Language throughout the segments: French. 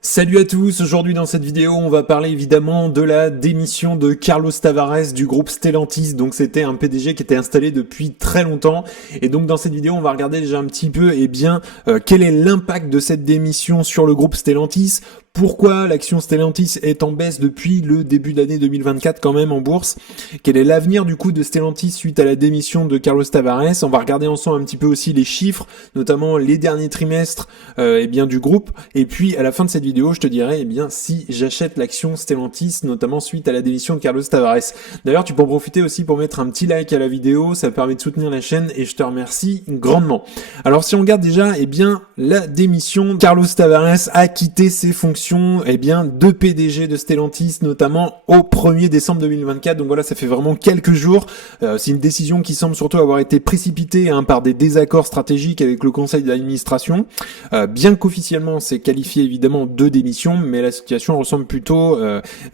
Salut à tous, aujourd'hui dans cette vidéo on va parler évidemment de la démission de Carlos Tavares du groupe Stellantis. Donc c'était un PDG qui était installé depuis très longtemps et donc dans cette vidéo on va regarder déjà un petit peu quel est l'impact de cette démission sur le groupe Stellantis. Pourquoi l'action Stellantis est en baisse depuis le début d'année 2024 quand même en bourse? Quel est l'avenir du coup de Stellantis suite à la démission de Carlos Tavares? On va regarder ensemble un petit peu aussi les chiffres, notamment les derniers trimestres du groupe. Et puis à la fin de cette vidéo, je te dirai si j'achète l'action Stellantis, notamment suite à la démission de Carlos Tavares. D'ailleurs, tu peux en profiter aussi pour mettre un petit like à la vidéo, ça permet de soutenir la chaîne et je te remercie grandement. Alors si on regarde déjà, la démission, Carlos Tavares a quitté ses fonctions de PDG de Stellantis, notamment au 1er décembre 2024. Donc voilà, ça fait vraiment quelques jours. C'est une décision qui semble surtout avoir été précipitée par des désaccords stratégiques avec le conseil d'administration. Bien qu'officiellement c'est qualifié évidemment de démission, mais la situation ressemble plutôt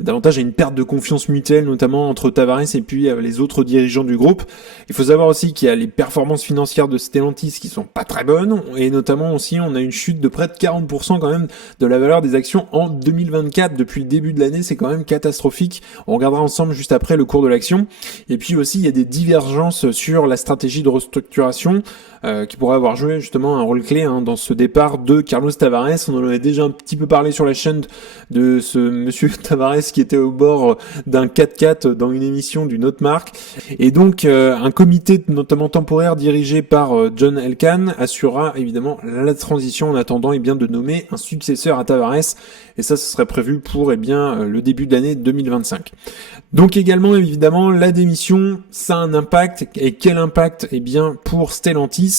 davantage à une perte de confiance mutuelle, notamment entre Tavares et puis les autres dirigeants du groupe. Il faut savoir aussi qu'il y a les performances financières de Stellantis qui sont pas très bonnes, et notamment aussi on a une chute de près de 40% quand même de la valeur des actions en 2024. Depuis le début de l'année, c'est quand même catastrophique. On regardera ensemble juste après le cours de l'action. Et puis aussi, il y a des divergences sur la stratégie de restructuration qui pourrait avoir joué justement un rôle clé dans ce départ de Carlos Tavares. On en avait déjà un petit peu parlé sur la chaîne de ce monsieur Tavares qui était au bord d'un 4x4 dans une émission d'une autre marque. Et donc, un comité notamment temporaire dirigé par John Elkann assurera évidemment la transition en attendant de nommer un successeur à Tavares. Et ça, ce serait prévu pour le début de l'année 2025. Donc également, évidemment, la démission, ça a un impact. Et quel impact? Pour Stellantis.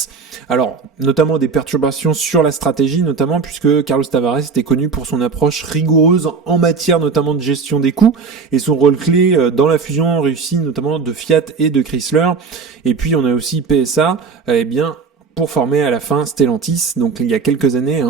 Alors, notamment des perturbations sur la stratégie, notamment puisque Carlos Tavares était connu pour son approche rigoureuse en matière notamment de gestion des coûts et son rôle clé dans la fusion réussie notamment de Fiat et de Chrysler. Et puis, on a aussi PSA, pour former à la fin Stellantis, donc il y a quelques années,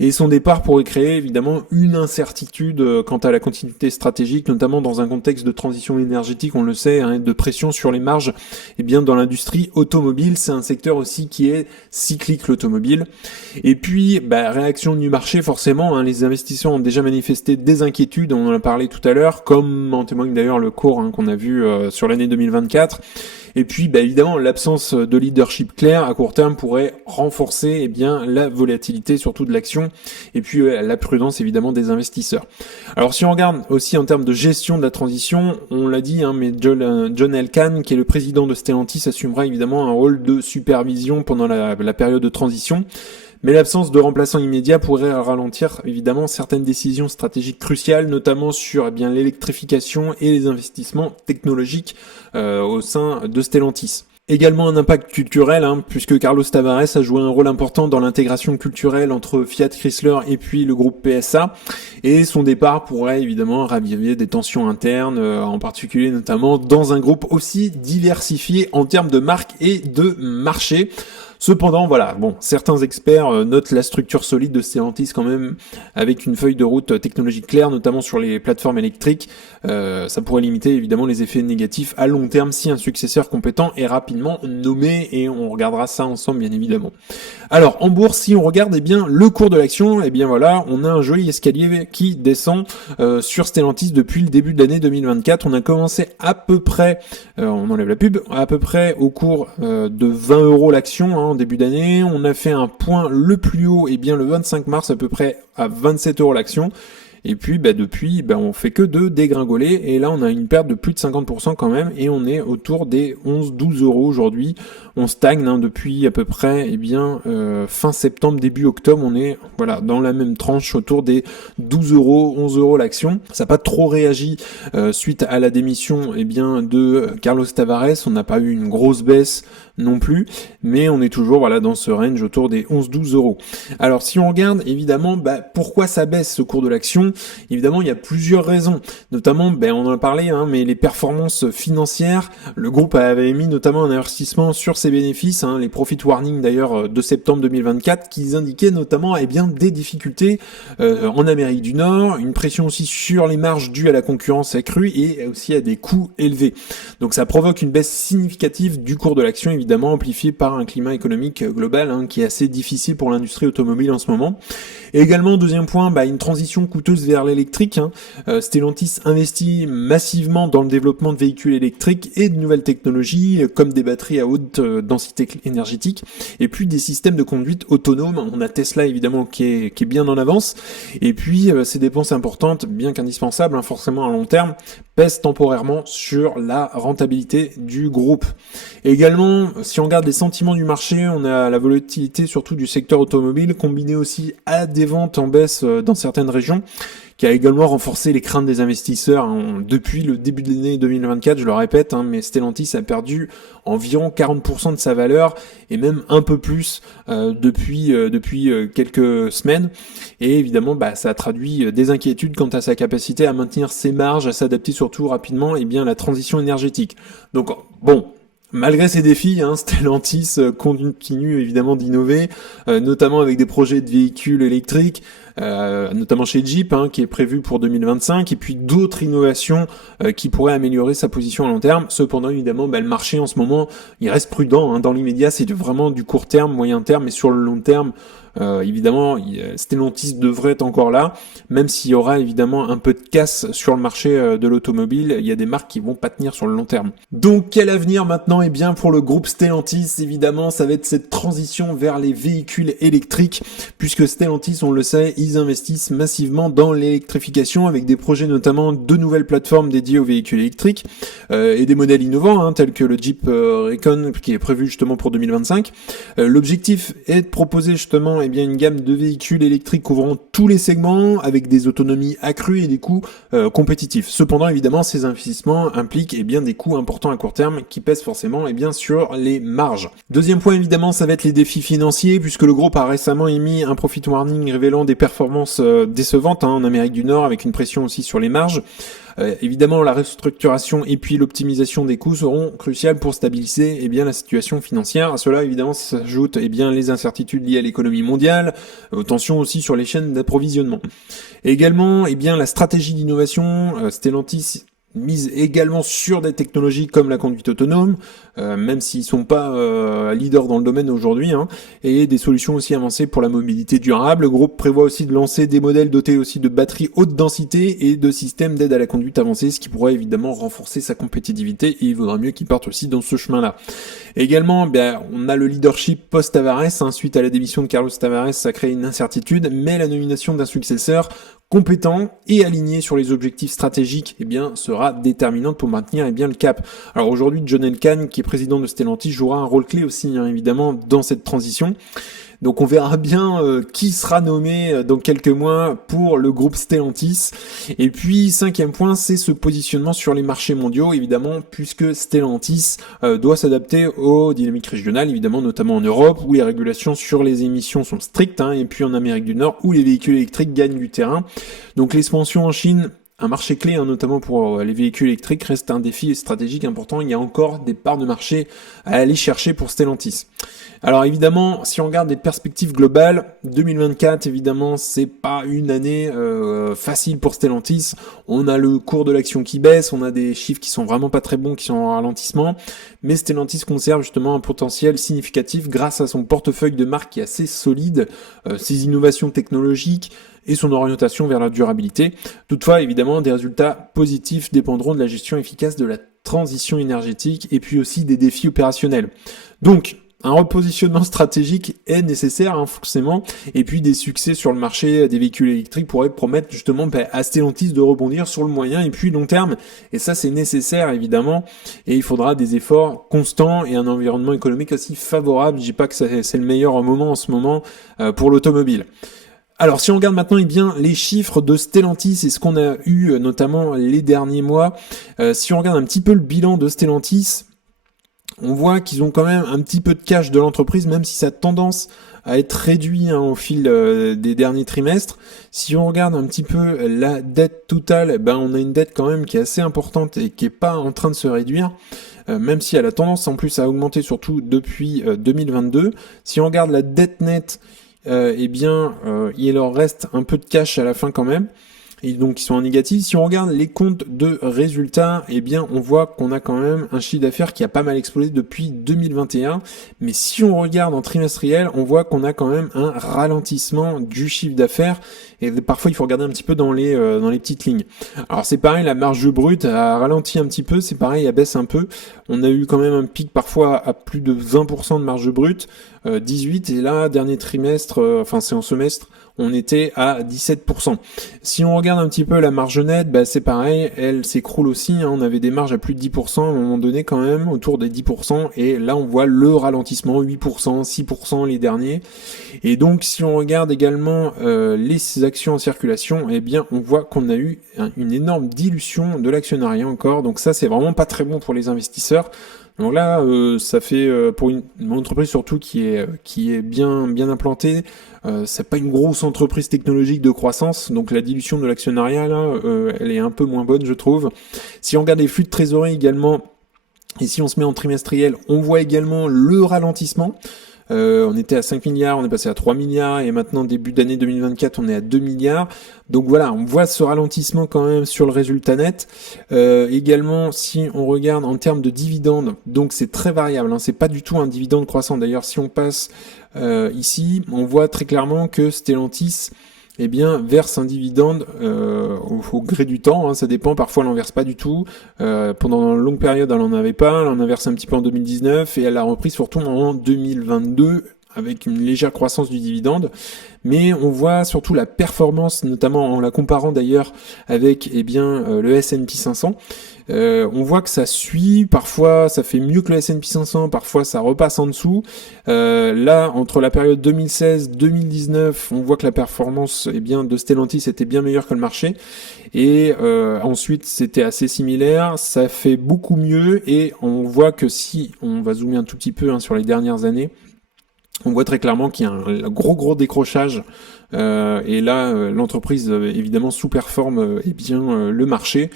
et son départ pourrait créer évidemment une incertitude quant à la continuité stratégique, notamment dans un contexte de transition énergétique, on le sait, de pression sur les marges, dans l'industrie automobile. C'est un secteur aussi qui est cyclique, l'automobile. Et puis, réaction du marché, forcément, les investisseurs ont déjà manifesté des inquiétudes, on en a parlé tout à l'heure, comme en témoigne d'ailleurs le cours qu'on a vu sur l'année 2024. Et puis, évidemment, l'absence de leadership clair à court terme pourrait renforcer la volatilité surtout de l'action et puis la prudence évidemment des investisseurs. Alors si on regarde aussi en termes de gestion de la transition, on l'a dit, mais John Elkann, qui est le président de Stellantis, assumera évidemment un rôle de supervision pendant la période de transition. Mais l'absence de remplaçant immédiat pourrait ralentir évidemment certaines décisions stratégiques cruciales, notamment sur l'électrification et les investissements technologiques au sein de Stellantis. Également un impact culturel, puisque Carlos Tavares a joué un rôle important dans l'intégration culturelle entre Fiat Chrysler et puis le groupe PSA, et son départ pourrait évidemment raviver des tensions internes, en particulier notamment dans un groupe aussi diversifié en termes de marque et de marché. Cependant, certains experts notent la structure solide de Stellantis quand même, avec une feuille de route technologique claire, notamment sur les plateformes électriques. Ça pourrait limiter évidemment les effets négatifs à long terme si un successeur compétent est rapidement nommé, et on regardera ça ensemble bien évidemment. Alors en bourse, si on regarde le cours de l'action, on a un joli escalier qui descend sur Stellantis depuis le début de l'année 2024. On a commencé à peu près, on enlève la pub, à peu près au cours de 20 € l'action en début d'année. On a fait un point le plus haut le 25 mars à peu près à 27 € l'action. Et puis depuis, on fait que de dégringoler, et là on a une perte de plus de 50% quand même, et on est autour des 11-12 € aujourd'hui. On stagne depuis à peu près fin septembre, début octobre, on est dans la même tranche autour des 12 €, 11 € l'action. Ça n'a pas trop réagi suite à la démission de Carlos Tavares. On n'a pas eu une grosse baisse non plus, mais on est toujours dans ce range autour des 11-12 €. Alors si on regarde évidemment pourquoi ça baisse ce cours de l'action, évidemment il y a plusieurs raisons, notamment on en a parlé, mais les performances financières. Le groupe avait mis notamment un investissement sur ses bénéfices, les profit warning d'ailleurs de septembre 2024, qui indiquaient notamment des difficultés en Amérique du Nord, une pression aussi sur les marges due à la concurrence accrue et aussi à des coûts élevés. Donc ça provoque une baisse significative du cours de l'action évidemment amplifiée par un climat économique global qui est assez difficile pour l'industrie automobile en ce moment. Et également, deuxième point, une transition coûteuse vers l'électrique. Stellantis investit massivement dans le développement de véhicules électriques et de nouvelles technologies comme des batteries à haute densité énergétique et puis des systèmes de conduite autonomes. On a Tesla évidemment qui est bien en avance, et puis ces dépenses importantes, bien qu'indispensables forcément à long terme, pèsent temporairement sur la rentabilité du groupe. Et également, si on regarde les sentiments du marché, on a la volatilité surtout du secteur automobile, combinée aussi à des ventes en baisse dans certaines régions, qui a également renforcé les craintes des investisseurs depuis le début de l'année 2024, je le répète, mais Stellantis a perdu environ 40% de sa valeur, et même un peu plus depuis quelques semaines. Et évidemment, ça a traduit des inquiétudes quant à sa capacité à maintenir ses marges, à s'adapter surtout rapidement à la transition énergétique. Donc bon, malgré ces défis, Stellantis continue évidemment d'innover, notamment avec des projets de véhicules électriques, notamment chez Jeep, qui est prévu pour 2025, et puis d'autres innovations qui pourraient améliorer sa position à long terme. Cependant, évidemment, le marché en ce moment, il reste prudent. Dans l'immédiat, c'est vraiment du court terme, moyen terme, mais sur le long terme, évidemment, Stellantis devrait être encore là, même s'il y aura évidemment un peu de casse sur le marché de l'automobile. Il y a des marques qui vont pas tenir sur le long terme. Donc, quel avenir maintenant? Pour le groupe Stellantis, évidemment, ça va être cette transition vers les véhicules électriques, puisque Stellantis, on le sait, ils investissent massivement dans l'électrification avec des projets notamment de nouvelles plateformes dédiées aux véhicules électriques et des modèles innovants tels que le Jeep Recon qui est prévu justement pour 2025. L'objectif est de proposer justement une gamme de véhicules électriques couvrant tous les segments avec des autonomies accrues et des coûts compétitifs. Cependant, évidemment, ces investissements impliquent des coûts importants à court terme qui pèsent forcément sur les marges. Deuxième point, évidemment, ça va être les défis financiers, puisque le groupe a récemment émis un profit warning révélant des performances décevantes en Amérique du Nord, avec une pression aussi sur les marges. Évidemment, la restructuration et puis l'optimisation des coûts seront cruciales pour stabiliser la situation financière. À cela, évidemment, s'ajoutent les incertitudes liées à l'économie mondiale, aux tensions aussi sur les chaînes d'approvisionnement. Et également, la stratégie d'innovation, Stellantis mise également sur des technologies comme la conduite autonome, même s'ils sont pas leaders dans le domaine aujourd'hui, et des solutions aussi avancées pour la mobilité durable. Le groupe prévoit aussi de lancer des modèles dotés aussi de batteries haute densité et de systèmes d'aide à la conduite avancée, ce qui pourrait évidemment renforcer sa compétitivité, et il vaudra mieux qu'ils partent aussi dans ce chemin-là. Également, on a le leadership post-Tavares, suite à la démission de Carlos Tavares, ça crée une incertitude, mais la nomination d'un successeur compétent et aligné sur les objectifs stratégiques, sera déterminante pour maintenir le cap. Alors aujourd'hui, John Elkann, qui est président de Stellantis, jouera un rôle clé aussi, évidemment, dans cette transition. Donc on verra bien qui sera nommé dans quelques mois pour le groupe Stellantis. Et puis, cinquième point, c'est ce positionnement sur les marchés mondiaux, évidemment, puisque Stellantis doit s'adapter aux dynamiques régionales, évidemment, notamment en Europe, où les régulations sur les émissions sont strictes, et puis en Amérique du Nord, où les véhicules électriques gagnent du terrain. Donc l'expansion en Chine, un marché clé, notamment pour les véhicules électriques, reste un défi stratégique important. Il y a encore des parts de marché à aller chercher pour Stellantis. Alors évidemment, si on regarde les perspectives globales, 2024, évidemment, c'est pas une année facile pour Stellantis. On a le cours de l'action qui baisse, on a des chiffres qui sont vraiment pas très bons, qui sont en ralentissement, mais Stellantis conserve justement un potentiel significatif grâce à son portefeuille de marques qui est assez solide, ses innovations technologiques et son orientation vers la durabilité. Toutefois, évidemment, des résultats positifs dépendront de la gestion efficace de la transition énergétique et puis aussi des défis opérationnels. Donc, un repositionnement stratégique est nécessaire, forcément, et puis des succès sur le marché des véhicules électriques pourraient promettre justement à Stellantis de rebondir sur le moyen et puis long terme, et ça c'est nécessaire évidemment, et il faudra des efforts constants et un environnement économique aussi favorable. Je dis pas que c'est le meilleur moment en ce moment pour l'automobile. Alors si on regarde maintenant les chiffres de Stellantis et ce qu'on a eu notamment les derniers mois, si on regarde un petit peu le bilan de Stellantis, on voit qu'ils ont quand même un petit peu de cash de l'entreprise, même si ça a tendance à être réduit au fil des derniers trimestres. Si on regarde un petit peu la dette totale, on a une dette quand même qui est assez importante et qui est pas en train de se réduire, même si elle a tendance en plus à augmenter surtout depuis 2022. Si on regarde la dette nette, il leur reste un peu de cash à la fin quand même. et donc qui sont en négatif. Si on regarde les comptes de résultats, eh bien on voit qu'on a quand même un chiffre d'affaires qui a pas mal explosé depuis 2021, mais si on regarde en trimestriel, on voit qu'on a quand même un ralentissement du chiffre d'affaires, et parfois il faut regarder un petit peu dans les petites lignes. Alors c'est pareil, la marge brute a ralenti un petit peu, c'est pareil, elle baisse un peu. On a eu quand même un pic parfois à plus de 20% de marge brute, 18, et là dernier trimestre, c'est en semestre, on était à 17%. Si on regarde un petit peu la marge nette, c'est pareil, elle s'écroule aussi, hein. On avait des marges à plus de 10% à un moment donné quand même, autour des 10%, et là on voit le ralentissement, 8%, 6% les derniers. Et donc si on regarde également les actions en circulation, eh bien on voit qu'on a eu une énorme dilution de l'actionnariat encore, donc ça c'est vraiment pas très bon pour les investisseurs. Donc là, ça fait pour une entreprise surtout qui est bien implantée, c'est pas une grosse entreprise technologique de croissance, donc la dilution de l'actionnariat là, elle est un peu moins bonne, je trouve. Si on regarde les flux de trésorerie également, et si on se met en trimestriel, on voit également le ralentissement. On était à 5 milliards, on est passé à 3 milliards, et maintenant début d'année 2024, on est à 2 milliards. Donc voilà, on voit ce ralentissement quand même sur le résultat net. Également, si on regarde en termes de dividendes, donc c'est très variable, hein, c'est pas du tout un dividende croissant. D'ailleurs, si on passe ici, on voit très clairement que Stellantis verse un dividende au gré du temps, hein, ça dépend, parfois elle n'en verse pas du tout, pendant une longue période elle n'en avait pas, elle en a versé un petit peu en 2019, et elle a repris surtout en 2022, avec une légère croissance du dividende, mais on voit surtout la performance, notamment en la comparant d'ailleurs avec le S&P 500, on voit que ça suit, parfois ça fait mieux que le S&P 500, parfois ça repasse en dessous. Là, entre la période 2016-2019, on voit que la performance de Stellantis était bien meilleure que le marché, et ensuite c'était assez similaire, ça fait beaucoup mieux, et on voit que si on va zoomer un tout petit peu sur les dernières années, on voit très clairement qu'il y a un gros décrochage, et là l'entreprise évidemment sous-performe le marché.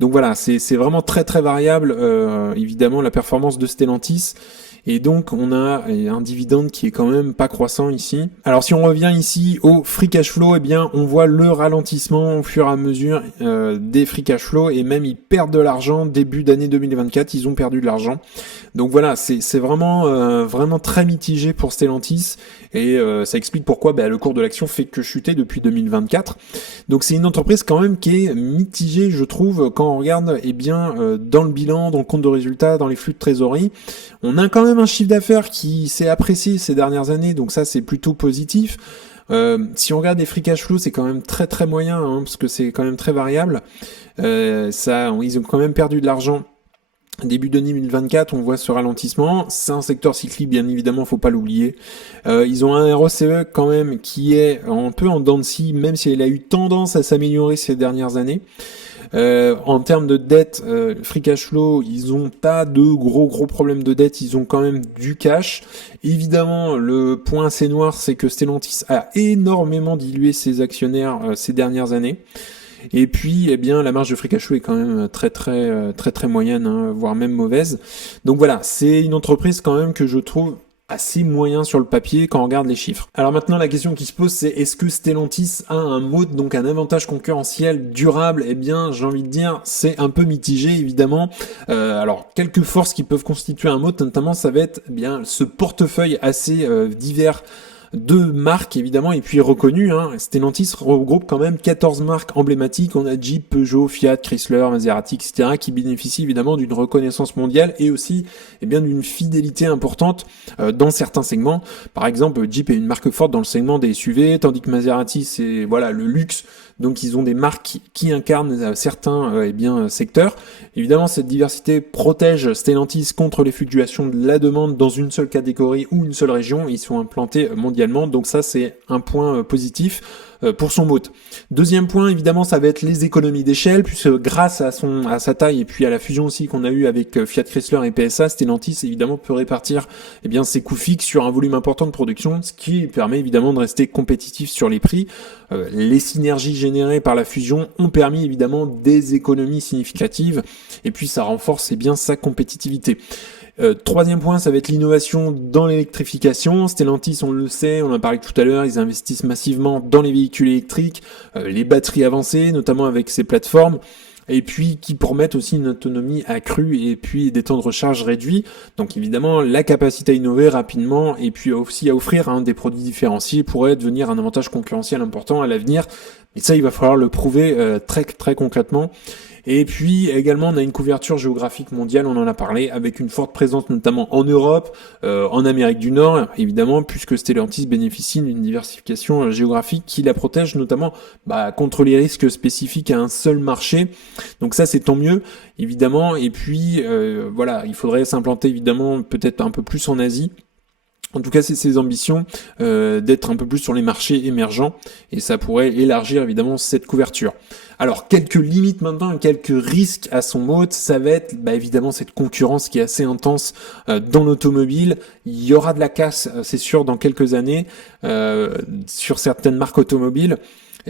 Donc voilà, c'est vraiment très variable, évidemment, la performance de Stellantis. Et donc on a un dividende qui est quand même pas croissant ici. Alors si on revient ici au free cash flow, on voit le ralentissement au fur et à mesure des free cash flow, et même ils perdent de l'argent. Début d'année 2024, ils ont perdu de l'argent. Donc voilà, c'est vraiment très mitigé pour Stellantis, et ça explique pourquoi le cours de l'action fait que chuter depuis 2024. Donc c'est une entreprise quand même qui est mitigée, je trouve, quand on regarde dans le bilan, dans le compte de résultats, dans les flux de trésorerie. On a quand même un chiffre d'affaires qui s'est apprécié ces dernières années, donc ça c'est plutôt positif. Si on regarde les free cash flow, c'est quand même très moyen, hein, parce que c'est quand même très variable. Ils ont quand même perdu de l'argent. Début de 2024, on voit ce ralentissement. C'est un secteur cyclique, bien évidemment, faut pas l'oublier. Ils ont un ROCE quand même qui est un peu en dents de scie, même si elle a eu tendance à s'améliorer ces dernières années. En termes de dette, free cash flow, ils ont pas de gros problèmes de dette, ils ont quand même du cash. Évidemment, le point assez noir, c'est que Stellantis a énormément dilué ses actionnaires ces dernières années. Et puis, la marge de free cash flow est quand même très moyenne, hein, voire même mauvaise. Donc voilà, c'est une entreprise quand même que je trouve assez moyen sur le papier quand on regarde les chiffres. Alors maintenant, la question qui se pose, c'est est-ce que Stellantis a un moat, donc un avantage concurrentiel durable? J'ai envie de dire, c'est un peu mitigé, évidemment. Alors, quelques forces qui peuvent constituer un moat, notamment, ça va être ce portefeuille assez divers de marques évidemment, et puis reconnues, hein. Stellantis regroupe quand même 14 marques emblématiques. On a Jeep, Peugeot, Fiat, Chrysler, Maserati, etc. qui bénéficient évidemment d'une reconnaissance mondiale, et aussi d'une fidélité importante dans certains segments. Par exemple, Jeep est une marque forte dans le segment des SUV, tandis que Maserati c'est le luxe. Donc ils ont des marques qui incarnent certains secteurs. Évidemment, cette diversité protège Stellantis contre les fluctuations de la demande dans une seule catégorie ou une seule région. Ils sont implantés mondialement, donc ça c'est un point positif pour son moat. Deuxième point, évidemment, ça va être les économies d'échelle, puisque grâce à sa taille et puis à la fusion aussi qu'on a eu avec Fiat Chrysler et PSA, Stellantis évidemment peut répartir ses coûts fixes sur un volume important de production, ce qui permet évidemment de rester compétitif sur les prix. Les synergies générées par la fusion ont permis évidemment des économies significatives, et puis ça renforce sa compétitivité. Troisième point, ça va être l'innovation dans l'électrification. Stellantis, on le sait, on en a parlé tout à l'heure, ils investissent massivement dans les véhicules électriques, les batteries avancées, notamment avec ces plateformes, et puis qui promettent aussi une autonomie accrue et puis des temps de recharge réduits. Donc évidemment, la capacité à innover rapidement et puis aussi à offrir des produits différenciés pourrait devenir un avantage concurrentiel important à l'avenir. Et ça, il va falloir le prouver très très concrètement. Et puis également, on a une couverture géographique mondiale, on en a parlé, avec une forte présence notamment en Europe, en Amérique du Nord, évidemment, puisque Stellantis bénéficie d'une diversification géographique qui la protège notamment contre les risques spécifiques à un seul marché. Donc ça, c'est tant mieux, évidemment. Et puis, voilà, il faudrait s'implanter évidemment peut-être un peu plus en Asie. En tout cas, c'est ses ambitions d'être un peu plus sur les marchés émergents et ça pourrait élargir évidemment cette couverture. Alors, quelques limites maintenant, quelques risques à son mode, ça va être évidemment cette concurrence qui est assez intense dans l'automobile. Il y aura de la casse, c'est sûr, dans quelques années sur certaines marques automobiles.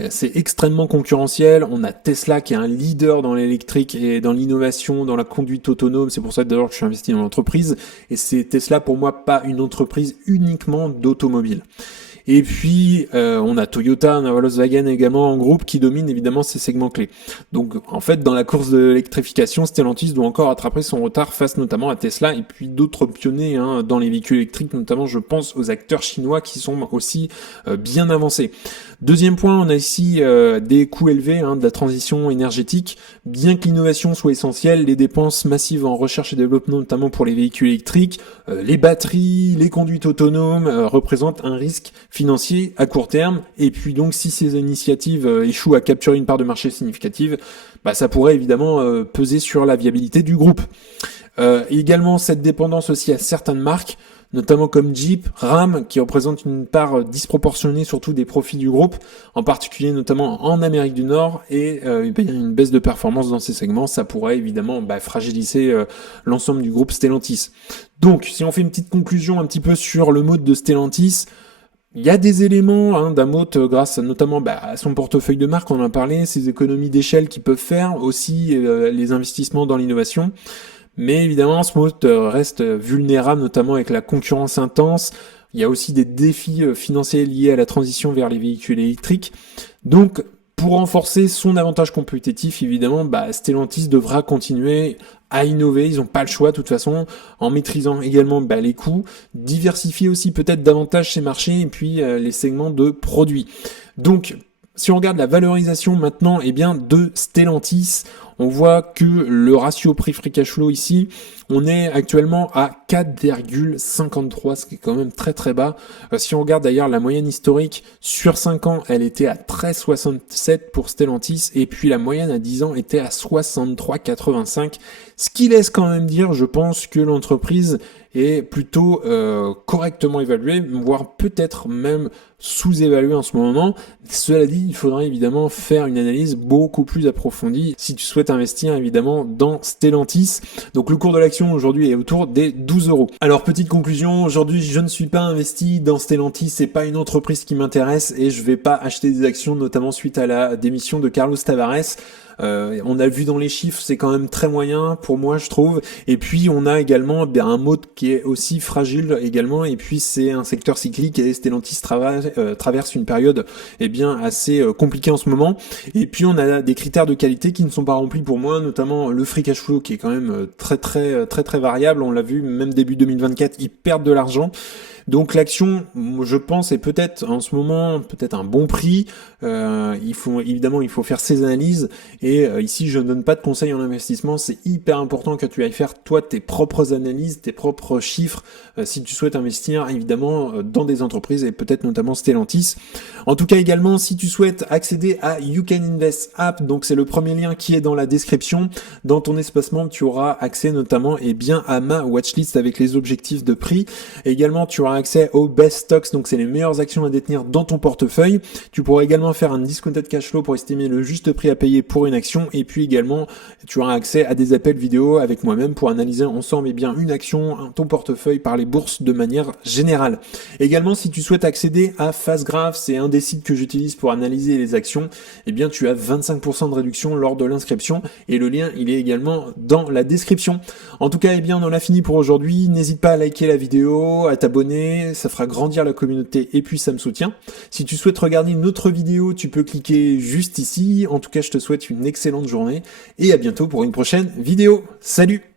C'est extrêmement concurrentiel. On a Tesla qui est un leader dans l'électrique et dans l'innovation, dans la conduite autonome. C'est pour ça d'ailleurs que je suis investi dans l'entreprise. Et c'est Tesla pour moi pas une entreprise uniquement d'automobile. Et puis on a Toyota, on a Volkswagen également en groupe qui domine évidemment ces segments clés. Donc en fait dans la course de l'électrification, Stellantis doit encore rattraper son retard face notamment à Tesla et puis d'autres pionniers dans les véhicules électriques, notamment je pense aux acteurs chinois qui sont aussi bien avancés. Deuxième point, on a ici des coûts élevés de la transition énergétique. Bien que l'innovation soit essentielle, les dépenses massives en recherche et développement, notamment pour les véhicules électriques, les batteries, les conduites autonomes, représentent un risque financier à court terme. Et puis donc, si ces initiatives échouent à capturer une part de marché significative, ça pourrait évidemment peser sur la viabilité du groupe. Également, cette dépendance aussi à certaines marques, notamment comme Jeep, Ram, qui représentent une part disproportionnée surtout des profits du groupe, en particulier notamment en Amérique du Nord, et il y a une baisse de performance dans ces segments, ça pourrait évidemment fragiliser l'ensemble du groupe Stellantis. Donc, si on fait une petite conclusion un petit peu sur le mode de Stellantis, il y a des éléments d'un mode grâce notamment à son portefeuille de marque, on en a parlé, ses économies d'échelle qu'ils peuvent faire, aussi les investissements dans l'innovation. Mais évidemment, ce mode reste vulnérable, notamment avec la concurrence intense. Il y a aussi des défis financiers liés à la transition vers les véhicules électriques. Donc, pour renforcer son avantage compétitif, évidemment, Stellantis devra continuer à innover. Ils n'ont pas le choix, de toute façon, en maîtrisant également les coûts, diversifier aussi peut-être davantage ses marchés et puis les segments de produits. Donc, si on regarde la valorisation maintenant, de Stellantis, on voit que le ratio prix-free cash flow ici, on est actuellement à 4,53, ce qui est quand même très très bas. Si on regarde d'ailleurs la moyenne historique sur 5 ans, elle était à 13,67 pour Stellantis, et puis la moyenne à 10 ans était à 63,85, ce qui laisse quand même dire, je pense, que l'entreprise est plutôt correctement évaluée, voire peut-être même sous-évaluée en ce moment. Cela dit, il faudrait évidemment faire une analyse beaucoup plus approfondie si tu souhaites investir évidemment dans Stellantis. Donc le cours de l'action aujourd'hui est autour des 12 €. Alors petite conclusion, aujourd'hui je ne suis pas investi dans Stellantis, c'est pas une entreprise qui m'intéresse et je vais pas acheter des actions, notamment suite à la démission de Carlos Tavares. On a vu dans les chiffres, c'est quand même très moyen pour moi, je trouve. Et puis on a également un mode qui est aussi fragile également. Et puis c'est un secteur cyclique et Stellantis traverse une période assez compliquée en ce moment. Et puis on a des critères de qualité qui ne sont pas remplis pour moi, notamment le free cash flow qui est quand même très variable. On l'a vu même début 2024, ils perdent de l'argent. Donc l'action, je pense, est peut-être en ce moment peut-être un bon prix. Il faut faire ses analyses et ici je ne donne pas de conseils en investissement. C'est hyper important que tu ailles faire toi tes propres analyses, tes propres chiffres si tu souhaites investir évidemment dans des entreprises et peut-être notamment Stellantis. En tout cas également si tu souhaites accéder à You Can Invest App, donc c'est le premier lien qui est dans la description. Dans ton espace membre tu auras accès notamment à ma watchlist avec les objectifs de prix. Et également tu auras auras accès aux best stocks, donc c'est les meilleures actions à détenir dans ton portefeuille. Tu pourras également faire un discounted cash flow pour estimer le juste prix à payer pour une action, et puis également tu auras accès à des appels vidéo avec moi-même pour analyser ensemble une action, ton portefeuille par les bourses de manière générale. Également, si tu souhaites accéder à Fastgraph, c'est un des sites que j'utilise pour analyser les actions, tu as 25% de réduction lors de l'inscription, et le lien il est également dans la description. En tout cas, on en a fini pour aujourd'hui. N'hésite pas à liker la vidéo, à t'abonner, ça fera grandir la communauté et puis ça me soutient. Si tu souhaites regarder une autre vidéo, tu peux cliquer juste ici. En tout cas, je te souhaite une excellente journée et à bientôt pour une prochaine vidéo. Salut!